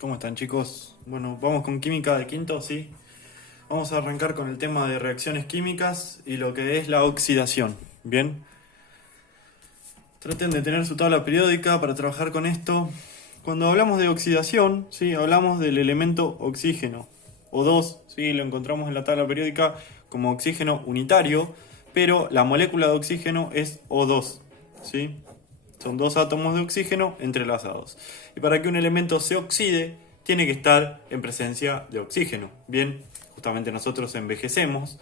¿Cómo están, chicos? Bueno, vamos con química de quinto, ¿sí? Vamos a arrancar con el tema de reacciones químicas y lo que es la oxidación. Bien, traten de tener su tabla periódica para trabajar con esto. Cuando hablamos de oxidación, ¿sí? Hablamos del elemento oxígeno. O2, ¿sí? Lo encontramos en la tabla periódica como oxígeno unitario, pero la molécula de oxígeno es O2, ¿sí? Son dos átomos de oxígeno entrelazados. Y para que un elemento se oxide, tiene que estar en presencia de oxígeno. Bien, justamente nosotros envejecemos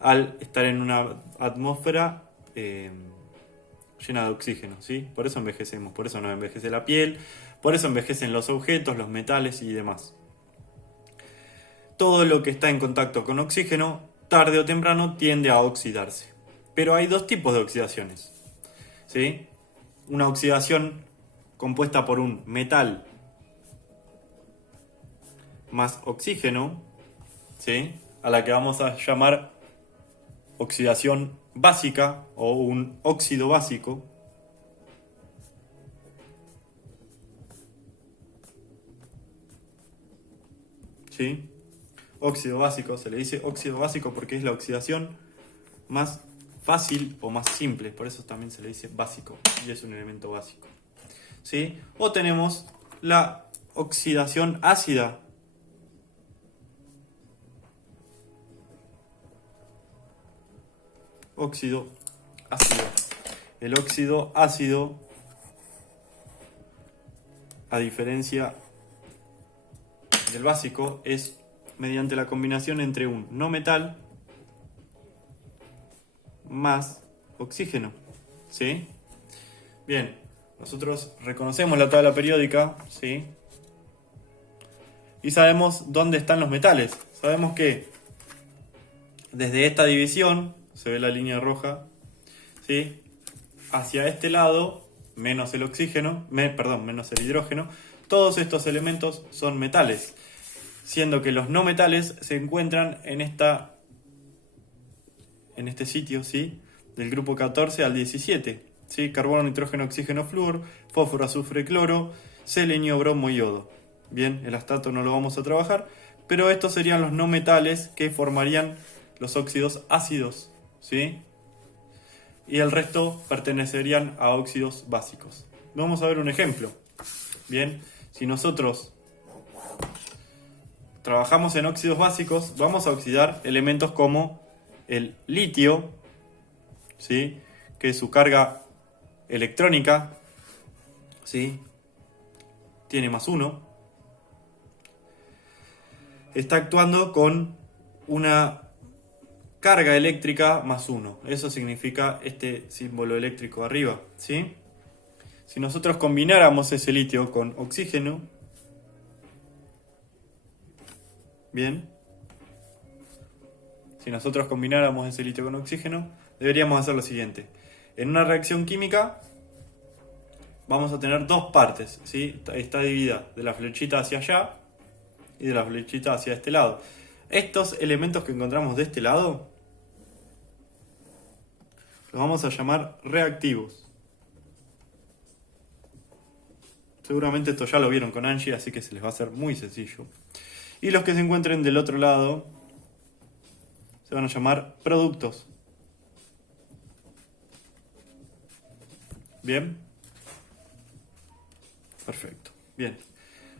al estar en una atmósfera llena de oxígeno, ¿sí? Por eso envejecemos, por eso nos envejece la piel, por eso envejecen los objetos, los metales y demás. Todo lo que está en contacto con oxígeno, tarde o temprano, tiende a oxidarse. Pero hay dos tipos de oxidaciones, ¿sí? Una oxidación compuesta por un metal más oxígeno, ¿sí? A la que vamos a llamar oxidación básica o un óxido básico. ¿Sí? Óxido básico, se le dice óxido básico porque es la oxidación más fácil o más simple, por eso también se le dice básico y es un elemento básico. ¿Sí? O tenemos la oxidación ácida. Óxido ácido. El óxido ácido, a diferencia del básico, es mediante la combinación entre un no metal más oxígeno. ¿Sí? Bien, nosotros reconocemos la tabla periódica, ¿sí? Y sabemos dónde están los metales. Sabemos que desde esta división, se ve la línea roja, ¿sí? Hacia este lado, menos el oxígeno, menos el hidrógeno, todos estos elementos son metales, siendo que los no metales se encuentran en este sitio, ¿sí? Del grupo 14 al 17, ¿sí? Carbono, nitrógeno, oxígeno, flúor, fósforo, azufre, cloro, selenio, bromo y yodo. Bien, el astato no lo vamos a trabajar, pero estos serían los no metales que formarían los óxidos ácidos, ¿sí? Y el resto pertenecerían a óxidos básicos. Vamos a ver un ejemplo. Bien, si nosotros trabajamos en óxidos básicos, vamos a oxidar elementos como el litio, ¿sí? Que su carga electrónica, ¿sí? Tiene +1. Está actuando con una carga eléctrica +1. Eso significa este símbolo eléctrico arriba, ¿sí? Si nosotros combináramos ese litio con oxígeno, bien, si nosotros combináramos ese litio con oxígeno, deberíamos hacer lo siguiente. En una reacción química vamos a tener dos partes, ¿sí? Está dividida de la flechita hacia allá y de la flechita hacia este lado. Estos elementos que encontramos de este lado los vamos a llamar reactivos. Seguramente esto ya lo vieron con Angie, así que se les va a hacer muy sencillo. Y los que se encuentren del otro lado se van a llamar productos. ¿Bien? Perfecto. Bien.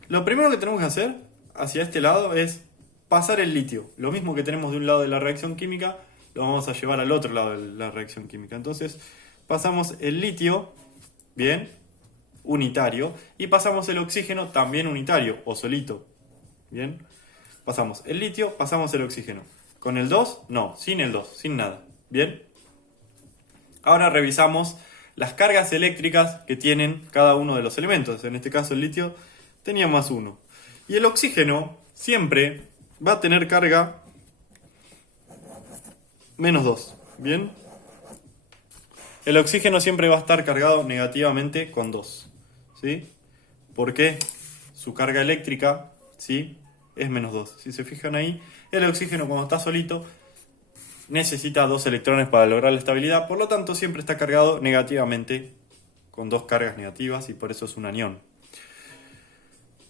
Lo primero que tenemos que hacer hacia este lado es pasar el litio. Lo mismo que tenemos de un lado de la reacción química, lo vamos a llevar al otro lado de la reacción química. Entonces, pasamos el litio, bien, unitario, y pasamos el oxígeno también unitario, o solito. Bien. Pasamos el litio, pasamos el oxígeno. ¿Con el 2? No, sin el 2, sin nada. Bien. Ahora revisamos las cargas eléctricas que tienen cada uno de los elementos. En este caso el litio tenía +1. Y el oxígeno siempre va a tener carga -2. ¿Bien? El oxígeno siempre va a estar cargado negativamente con 2. ¿Sí? Porque su carga eléctrica, ¿sí? Es -2. Si se fijan ahí, el oxígeno cuando está solito necesita 2 electrones para lograr la estabilidad, por lo tanto siempre está cargado negativamente con 2 cargas negativas y por eso es un anión.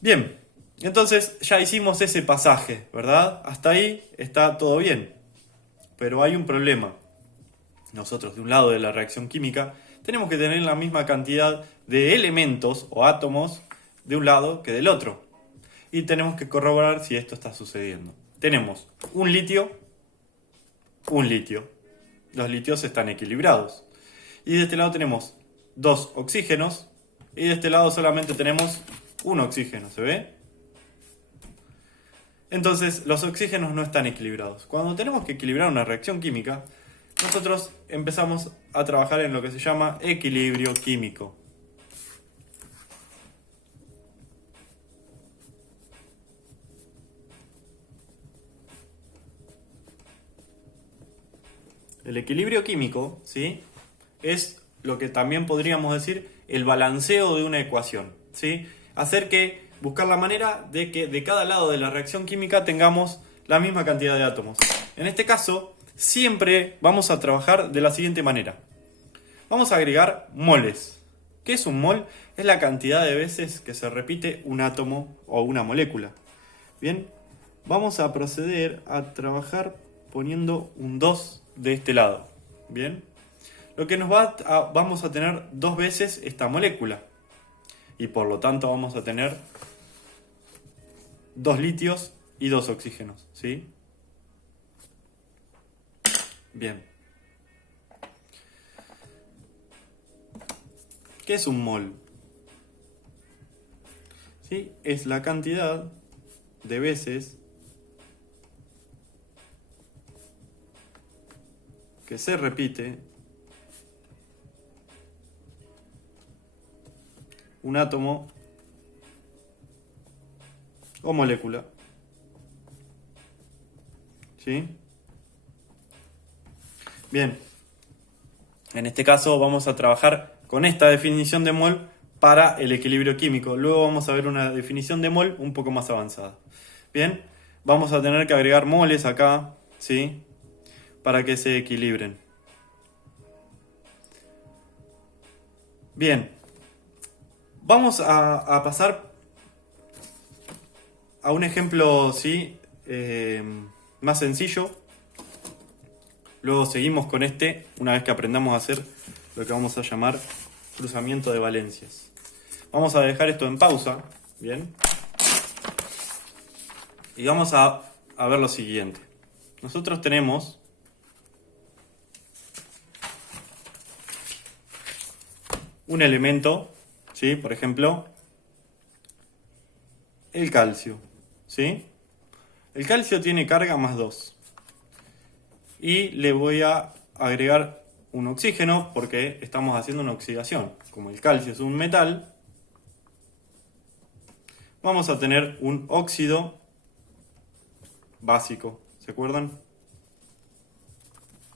Bien, Entonces ya hicimos ese pasaje, ¿verdad? Hasta ahí está todo bien. Pero hay un problema. Nosotros, de un lado de la reacción química, tenemos que tener la misma cantidad de elementos o átomos de un lado que del otro. Y tenemos que corroborar si esto está sucediendo. Tenemos un litio. Los litios están equilibrados. Y de este lado tenemos 2 oxígenos. Y de este lado solamente tenemos un oxígeno, ¿se ve? Entonces los oxígenos no están equilibrados. Cuando tenemos que equilibrar una reacción química, nosotros empezamos a trabajar en lo que se llama equilibrio químico. El equilibrio químico, ¿sí?, es lo que también podríamos decir el balanceo de una ecuación, ¿sí? Buscar la manera de que de cada lado de la reacción química tengamos la misma cantidad de átomos. En este caso, siempre vamos a trabajar de la siguiente manera. Vamos a agregar moles. ¿Qué es un mol? Es la cantidad de veces que se repite un átomo o una molécula. Bien, vamos a proceder a trabajar poniendo un 2 de este lado. Bien, lo que vamos a tener 2 veces esta molécula. Y por lo tanto vamos a tener 2 litios y 2 oxígenos, ¿sí? Bien. ¿Qué es un mol? ¿Sí? Es la cantidad de veces que se repite un átomo o molécula. ¿Sí? Bien. En este caso vamos a trabajar con esta definición de mol para el equilibrio químico. Luego vamos a ver una definición de mol un poco más avanzada. Bien, vamos a tener que agregar moles acá, ¿sí?, para que se equilibren. Bien, vamos a pasar a un ejemplo, ¿sí?, más sencillo. Luego seguimos con una vez que aprendamos a hacer lo que vamos a llamar cruzamiento de valencias. Vamos a dejar esto en pausa, ¿bien? Y vamos a ver lo siguiente. Nosotros tenemos un elemento, ¿sí?, por ejemplo, el calcio, ¿sí? El calcio tiene carga más 2. Y le voy a agregar un oxígeno porque estamos haciendo una oxidación. Como el calcio es un metal, vamos a tener un óxido básico. ¿Se acuerdan?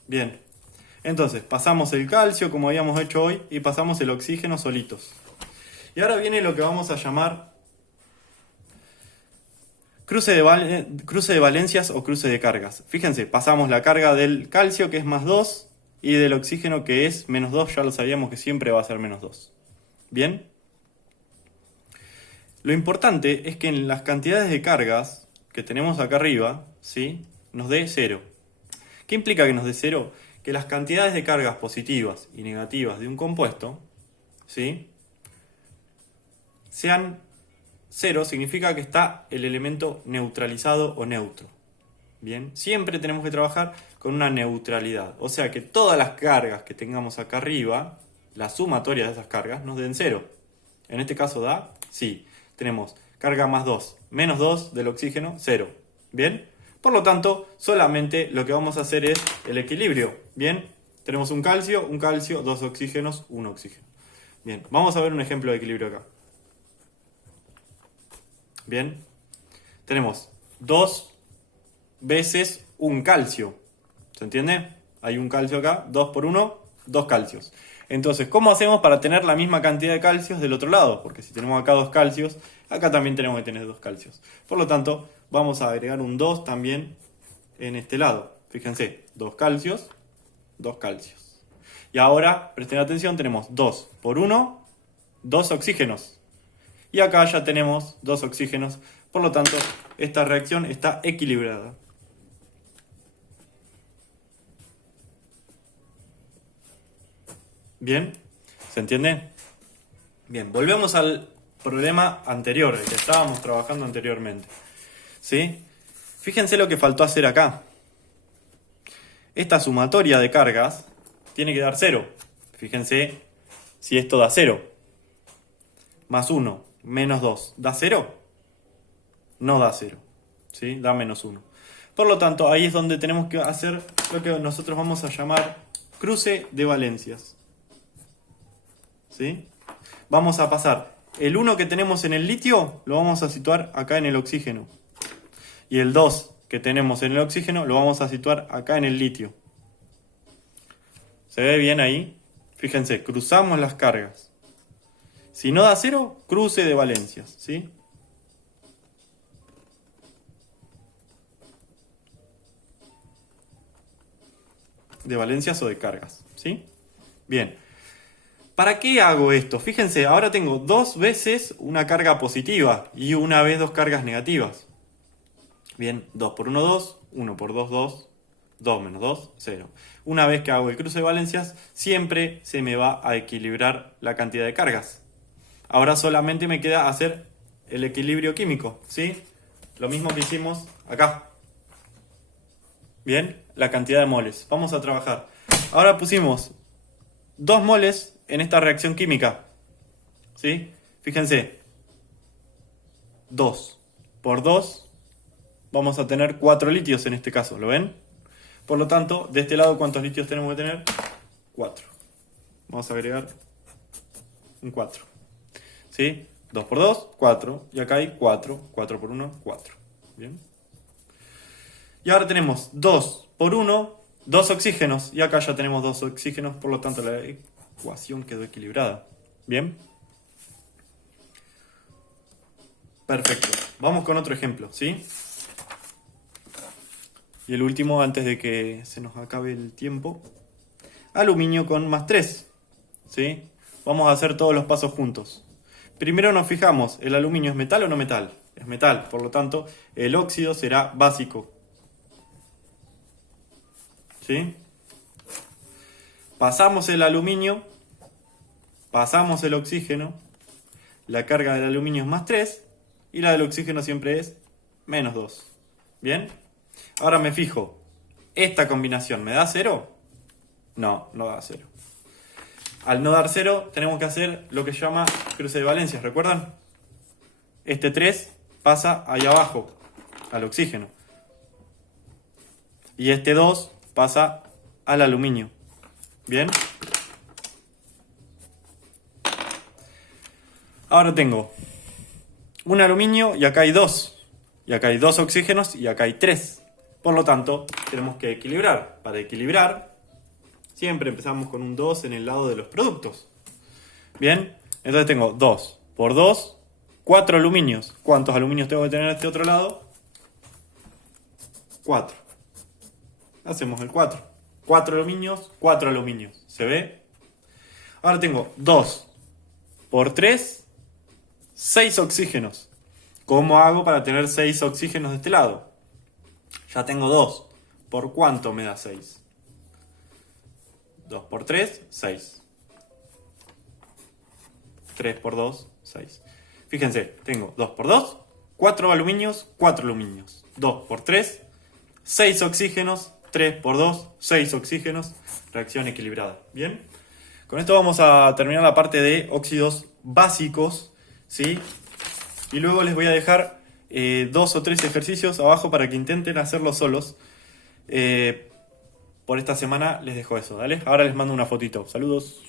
Bien. Entonces, pasamos el calcio como habíamos hecho hoy y pasamos el oxígeno solitos. Y ahora viene lo que vamos a llamar cruce de valencias o cruce de cargas. Fíjense, pasamos la carga del calcio, que es más 2, y del oxígeno, que es menos 2. Ya lo sabíamos que siempre va a ser menos 2. ¿Bien? Lo importante es que en las cantidades de cargas que tenemos acá arriba, ¿sí?, nos dé 0. ¿Qué implica que nos dé 0? Que las cantidades de cargas positivas y negativas de un compuesto, ¿sí?, sean 0, significa que está el elemento neutralizado o neutro. Bien, siempre tenemos que trabajar con una neutralidad. O sea que todas las cargas que tengamos acá arriba, la sumatoria de esas cargas, nos den 0. En este caso da, sí, tenemos carga más 2, menos 2 del oxígeno, 0. Bien, por lo tanto, solamente lo que vamos a hacer es el equilibrio. Bien, tenemos un calcio, 2 oxígenos, 1 oxígeno. Bien, vamos a ver un ejemplo de equilibrio acá. Bien, tenemos 2 veces un calcio. ¿Se entiende? Hay un calcio acá, 2 por 1, 2 calcios. Entonces, ¿cómo hacemos para tener la misma cantidad de calcios del otro lado? Porque si tenemos acá 2 calcios, acá también tenemos que tener 2 calcios. Por lo tanto, vamos a agregar un 2 también en este lado. Fíjense, 2 calcios, 2 calcios. Y ahora, presten atención, tenemos 2 por 1, 2 oxígenos. y acá ya tenemos 2 oxígenos. Por lo tanto, esta reacción está equilibrada. ¿Bien? ¿Se entiende? Bien, volvemos al problema anterior, el que estábamos trabajando anteriormente. ¿Sí? Fíjense lo que faltó hacer acá. Esta sumatoria de cargas tiene que dar 0. Fíjense si esto da 0. Más 1, menos 2. ¿Da 0? No da 0. ¿Sí? Da menos 1. Por lo tanto, ahí es donde tenemos que hacer lo que nosotros vamos a llamar cruce de valencias. ¿Sí? Vamos a pasar el 1 que tenemos en el litio, lo vamos a situar acá en el oxígeno. Y el 2 que tenemos en el oxígeno, lo vamos a situar acá en el litio. ¿Se ve bien ahí? Fíjense, cruzamos las cargas. Si no da 0, cruce de valencias, ¿sí? De valencias o de cargas, ¿sí? Bien. ¿Para qué hago esto? Fíjense, ahora tengo 2 veces una carga positiva y una vez 2 cargas negativas. Bien, 2 por 1, 2, 1 por 2, 2, 2 menos 2, 0. Una vez que hago el cruce de valencias, siempre se me va a equilibrar la cantidad de cargas. Ahora solamente me queda hacer el equilibrio químico, ¿sí? Lo mismo que hicimos acá. Bien, la cantidad de moles. Vamos a trabajar. Ahora pusimos 2 moles en esta reacción química, ¿sí? Fíjense, 2 por 2, vamos a tener 4 litios en este caso, ¿lo ven? Por lo tanto, de este lado, ¿cuántos litios tenemos que tener? 4. Vamos a agregar un 4, ¿sí? 2 por 2, 4, y acá hay 4, 4 por 1, 4, ¿bien? Y ahora tenemos 2 por 1, 2 oxígenos, y acá ya tenemos 2 oxígenos, por lo tanto la ecuación quedó equilibrada. ¿Bien? Perfecto. Vamos con otro ejemplo, ¿sí? Y el último, antes de que se nos acabe el tiempo. Aluminio con más 3, ¿sí? Vamos a hacer todos los pasos juntos. Primero nos fijamos, ¿el aluminio es metal o no metal? Es metal, por lo tanto, el óxido será básico. ¿Sí? Pasamos el aluminio, pasamos el oxígeno, la carga del aluminio es más 3 y la del oxígeno siempre es menos 2. ¿Bien? Ahora me fijo, ¿esta combinación me da 0? No, no da 0. Al no dar 0 tenemos que hacer lo que se llama cruce de valencias, ¿recuerdan? Este 3 pasa ahí abajo, al oxígeno. Y este 2 pasa al aluminio. ¿Bien? Ahora tengo un aluminio y acá hay 2. Y acá hay 2 oxígenos y acá hay 3. Por lo tanto, tenemos que equilibrar. Para equilibrar, siempre empezamos con un 2 en el lado de los productos. Bien, entonces tengo 2 por 2, 4 aluminios. ¿Cuántos aluminios tengo que tener a este otro lado? 4. Hacemos el 4. 4 aluminios, 4 aluminios. ¿Se ve? Ahora tengo 2 por 3, 6 oxígenos. ¿Cómo hago para tener 6 oxígenos de este lado? Ya tengo 2. ¿Por cuánto me da 6? 2 por 3, 6. 3 por 2, 6. Fíjense, tengo 2 por 2, 4 aluminios, 4 aluminios. 2 por 3, 6 oxígenos, 3 por 2, 6 oxígenos. Reacción equilibrada. ¿Bien? Con esto vamos a terminar la parte de óxidos básicos, ¿sí? Y luego les voy a dejar 2 o 3 ejercicios abajo para que intenten hacerlos solos. Por esta semana les dejo eso, ¿dale? Ahora les mando una fotito. Saludos.